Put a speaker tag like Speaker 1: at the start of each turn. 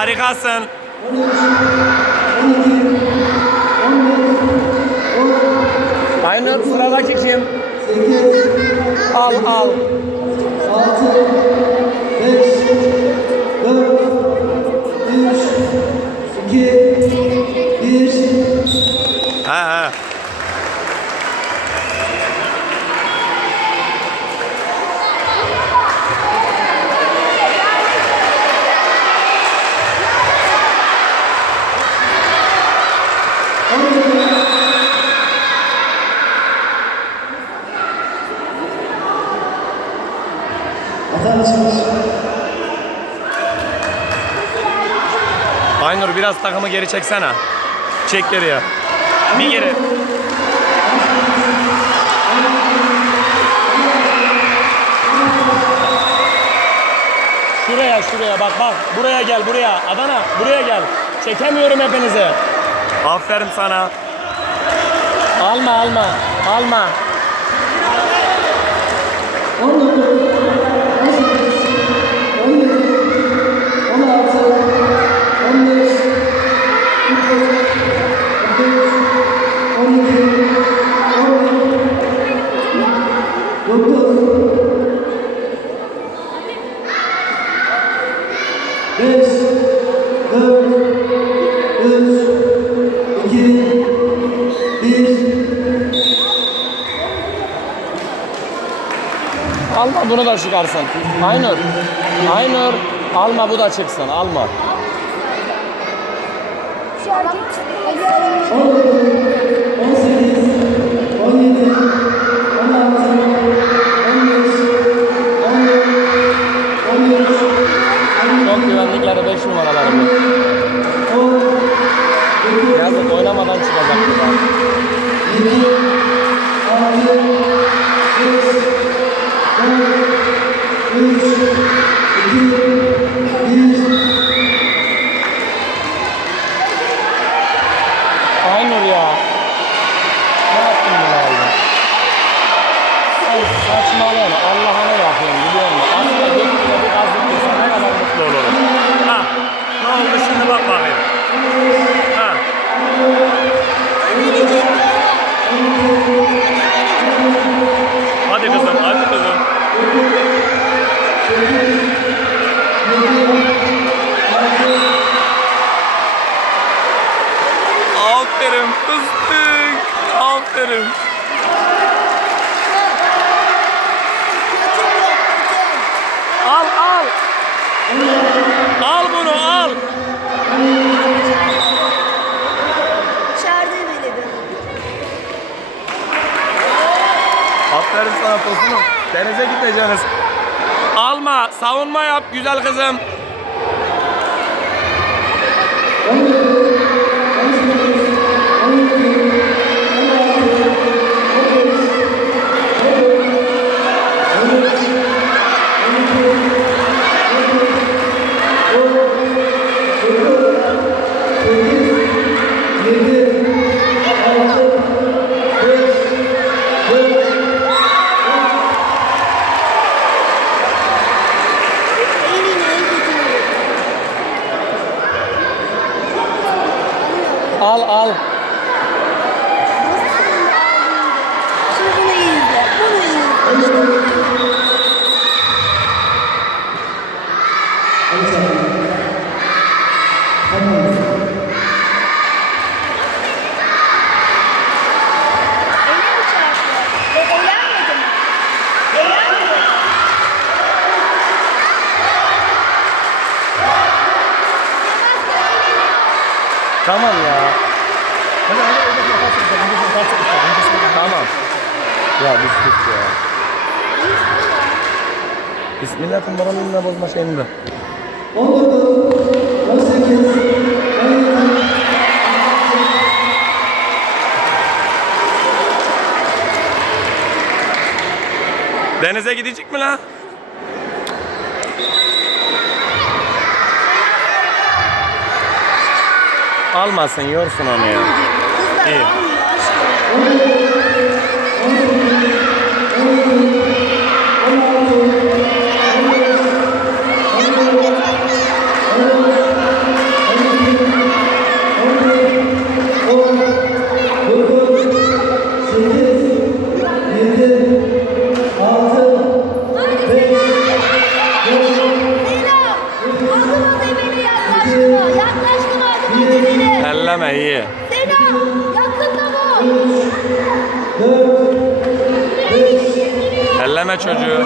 Speaker 1: Harikasın. Aynur sıradaki kim? Al al. Aynur biraz takımı geri çeksene. Çek geriye. Bir geri. Şuraya şuraya bak bak buraya gel buraya Adana buraya gel. Çekemiyorum hepinizi. Aferin sana. Alma alma alma. Alma bunu da çıkarsın. Aynur. Aynur. Alma bu da çıksın. Alma.
Speaker 2: Şarkı
Speaker 3: 18,
Speaker 1: saçmalama. Allah'ına yapıyorum biliyor musun? Aslında gökyüzüne bir gazlık dursa ne kadar mutlu olurum. Ha. Ne oldu şimdi bak bakayım. Ha. Hadi kızım, hadi kızım. Aferin fıstık. Aferin. Al bunu al.
Speaker 2: Dışarıda verelim.
Speaker 1: Aferin sana tosunum. Denize gideceksiniz. Alma, savunma yap güzel kızım. Al al. Tamam ya. Tamam. Ya bir sus ya. Bismillah'ın moralini bozma şeyini de.
Speaker 3: 19, 18, 17,
Speaker 1: Denize gidecek mi la? Almasın, yorsun onu ya. İyi. Ha iyi.
Speaker 2: Sena yakında bu.
Speaker 1: Elleme çocuğu.